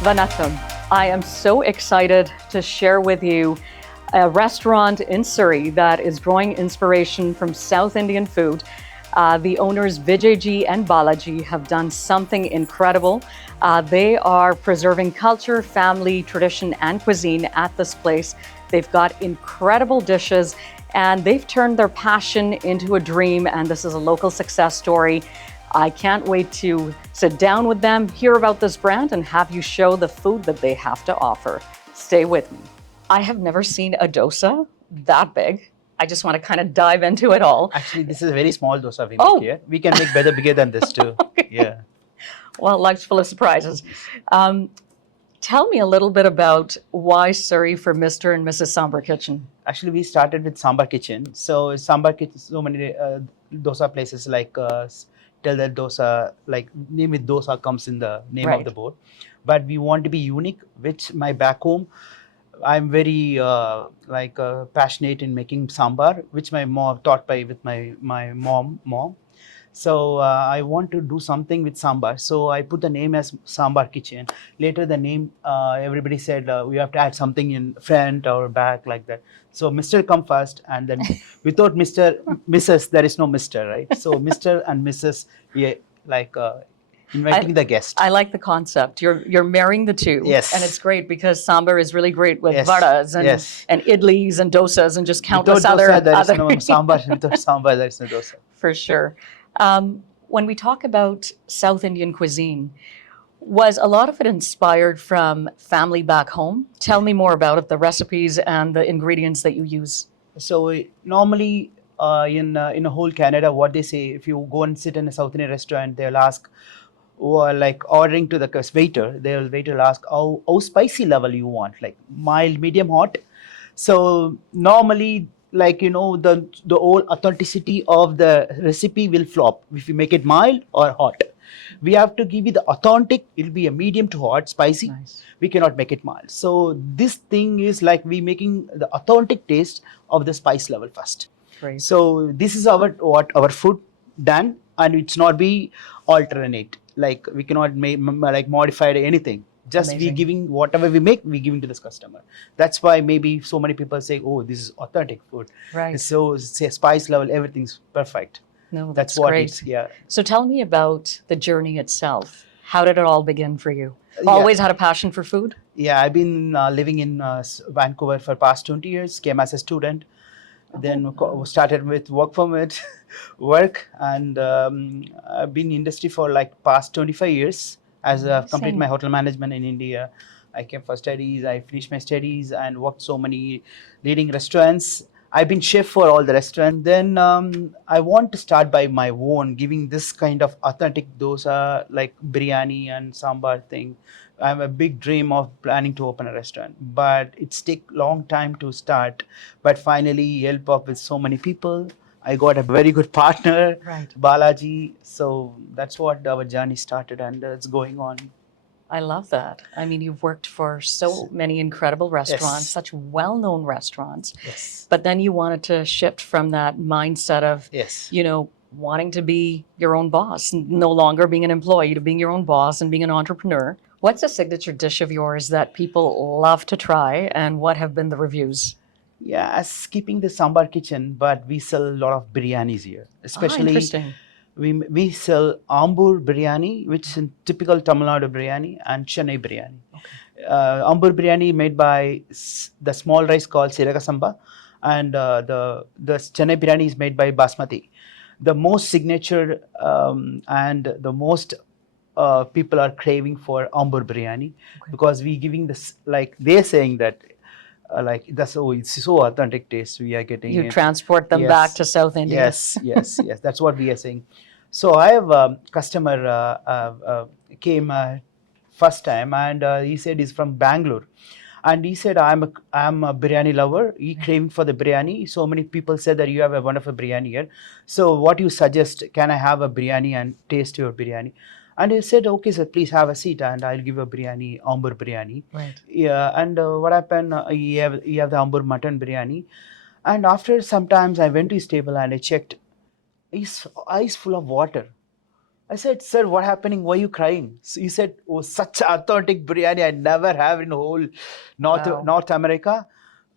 Vanakkam. I am so excited to share with you a restaurant in Surrey that is drawing inspiration from South Indian food. The owners Vijay and Balaji have done something incredible. They are preserving culture, family, tradition, and cuisine at this place. They've got incredible dishes and they've turned their passion into a dream, and this is a local success story. I can't wait to sit down with them, hear about this brand, and have you show the food that they have to offer. Stay with me. I have never seen a dosa that big. I just want to kind of dive into it all. Actually, this is a very small dosa we make here. We can make better, bigger than this too. Okay. Yeah. Well, life's full of surprises. Tell me a little bit about why Surrey for Mr. and Mrs. Sambar Kitchen. Actually, we started with Sambar Kitchen. So Sambar Kitchen, so many dosa places like tell that dosa, like name with dosa comes in the name of the board. But we want to be unique, which my back home, I'm very passionate in making sambar, which my mom taught with my mom. So I want to do something with sambar. So I put the name as Sambar Kitchen. Later the name, everybody said we have to add something in front or back like that. So Mr. come first, and then without Mr. Mrs. there is no Mr. Right? So Mr. and Mrs. we like inviting the guest. I like the concept. You're marrying the two. Yes. And it's great because sambar is really great with vadas and idlis and dosas and just countless without other. Dosa, there is no sambar. Without sambar, there is no dosa. For sure. When we talk about South Indian cuisine, was a lot of it inspired from family back home? Tell me more about it, the recipes and the ingredients that you use. So normally in a whole Canada, what they say, if you go and sit in a South Indian restaurant, they'll ask, or like ordering to the waiter will ask how spicy level you want, like mild, medium, hot. So normally, like the whole authenticity of the recipe will flop if you make it mild or hot. We have to give you the authentic. It'll be a medium to hot, spicy. Nice. We cannot make it mild. So this thing is like we making the authentic taste of the spice level first. Great. So this is our food done, and it's not be alternate. Like we cannot modify anything. Just Amazing. we giving whatever we make, we giving to this customer. That's why maybe so many people say, "Oh, this is authentic food." Right. So say spice level, everything's perfect. No, That's that's what great. it's, yeah. So tell me about the journey itself. How did it all begin for you? Always had a passion for food? Yeah, I've been living in Vancouver for past 20 years. Came as a student, then started with work permit, and I've been in industry for like past 25 years. As I've completed my hotel management in India, I came for studies. I finished my studies and worked so many leading restaurants. I've been chef for all the restaurants. Then I want to start by my own, giving this kind of authentic dosa, like biryani and sambar thing. I have a big dream of planning to open a restaurant, but it's take long time to start. But finally, help up with so many people. I got a very good partner, Balaji. So that's what our journey started, and it's going on. I love that. I mean, you've worked for so many incredible restaurants, such well-known restaurants. Yes. But then you wanted to shift from that mindset of, wanting to be your own boss, no longer being an employee, to being your own boss and being an entrepreneur. What's a signature dish of yours that people love to try, and what have been the reviews? Yeah, skipping the Sambar Kitchen, but we sell a lot of biryanis here. Especially, interesting. We sell Ambur Biryani, which is typical Tamil Nadu biryani, and Chennai biryani. Okay. Ambur Biryani made by the small rice called Seeraga Samba, and the Chennai biryani is made by Basmati. The most signature and the most people are craving for Ambur Biryani because we giving this, like they're saying that it's so authentic taste we are getting. You transport them back to South India. Yes. That's what we are saying. So I have a customer came first time, and he said he's from Bangalore, and he said I'm a biryani lover. He craving for the biryani. So many people said that you have a wonderful biryani here. So what you suggest? Can I have a biryani and taste your biryani? And he said, okay, sir, please have a seat and I'll give you a biryani, Ambur Biryani. Right. Yeah, and what happened, you have the Ambur mutton biryani. And after some times, I went to his table and I checked, his eyes full of water. I said, sir, what happening? Why are you crying? So he said, oh, such authentic biryani I never have in whole Wow. North America.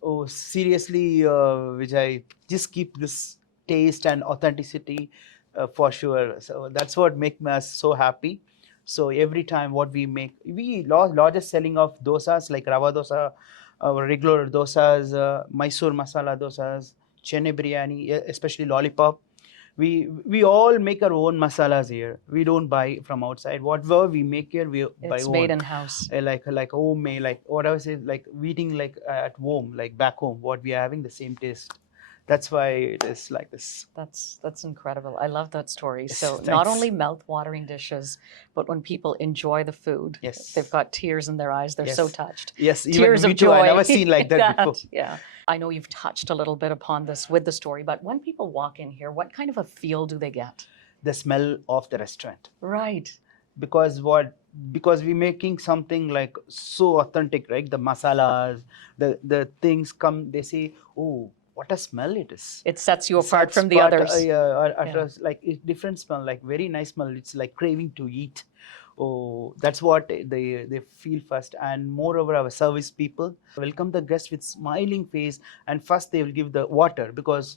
Oh, seriously, Vijay, just keep this taste and authenticity for sure. So that's what makes us so happy. So every time what we make, we largest selling of dosas like rava dosa, regular dosas, Mysore masala dosas, Chennai biryani, especially lollipop. We all make our own masalas here. We don't buy from outside. Whatever we make here, we buy It's made own. in house. Like homemade, like what I was saying, like eating like at home, like back home. What we are having the same taste. That's why it is like this. That's incredible. I love that story. Yes, So not thanks. only mouth-watering dishes, but when people enjoy the food, Yes. they've got tears in their eyes. They're so Yes. touched. Yes, even Tears me of too. joy. I never seen like that before. Yeah. I know you've touched a little bit upon this with the story, but when people walk in here, what kind of a feel do they get? The smell of the restaurant. Right. Because because we're making something like so authentic, right? The masalas, the things come, they say, oh, what a smell it is. It sets you apart Such from the part, others. Yeah. like different smell, like very nice smell. It's like craving to eat. Oh, that's what they feel first. And moreover, our service people welcome the guest with smiling face. And first they will give the water, because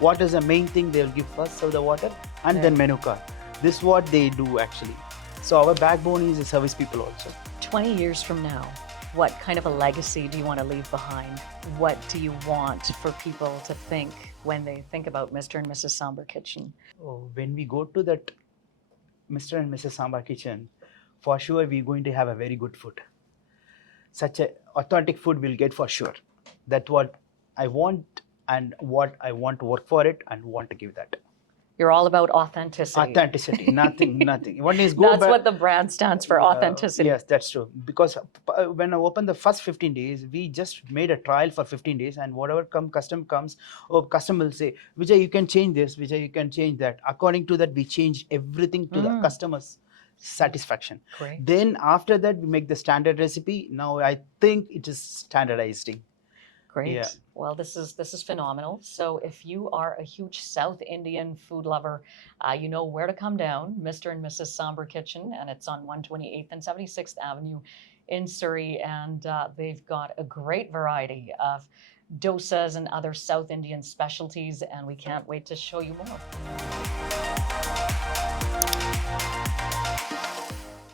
water is the main thing. They will give first serve the water and then menu card. This is what they do actually. So our backbone is the service people also. 20 years from now, what kind of a legacy do you want to leave behind? What do you want for people to think when they think about Mr. and Mrs. Sambar Kitchen? Oh, when we go to that Mr. and Mrs. Sambar Kitchen, for sure we're going to have a very good food. Such a authentic food we'll get for sure. That's what I want, and what I want to work for it and want to give that. You're all about authenticity. Authenticity, nothing. One is go That's back. what the brand stands for, authenticity. Yes, that's true. Because when I opened the first 15 days, we just made a trial for 15 days, and whatever custom comes, or customer will say, Vijay, you can change this. Vijay, you can change that. According to that, we changed everything to the customer's satisfaction. Great. Then after that, we make the standard recipe. Now I think it is standardizing. Great. Yeah. Well, this is phenomenal. So if you are a huge South Indian food lover, you know where to come down, Mr. and Mrs. Sambar Kitchen, and it's on 128th and 76th Avenue in Surrey, and they've got a great variety of dosas and other South Indian specialties, and we can't wait to show you more.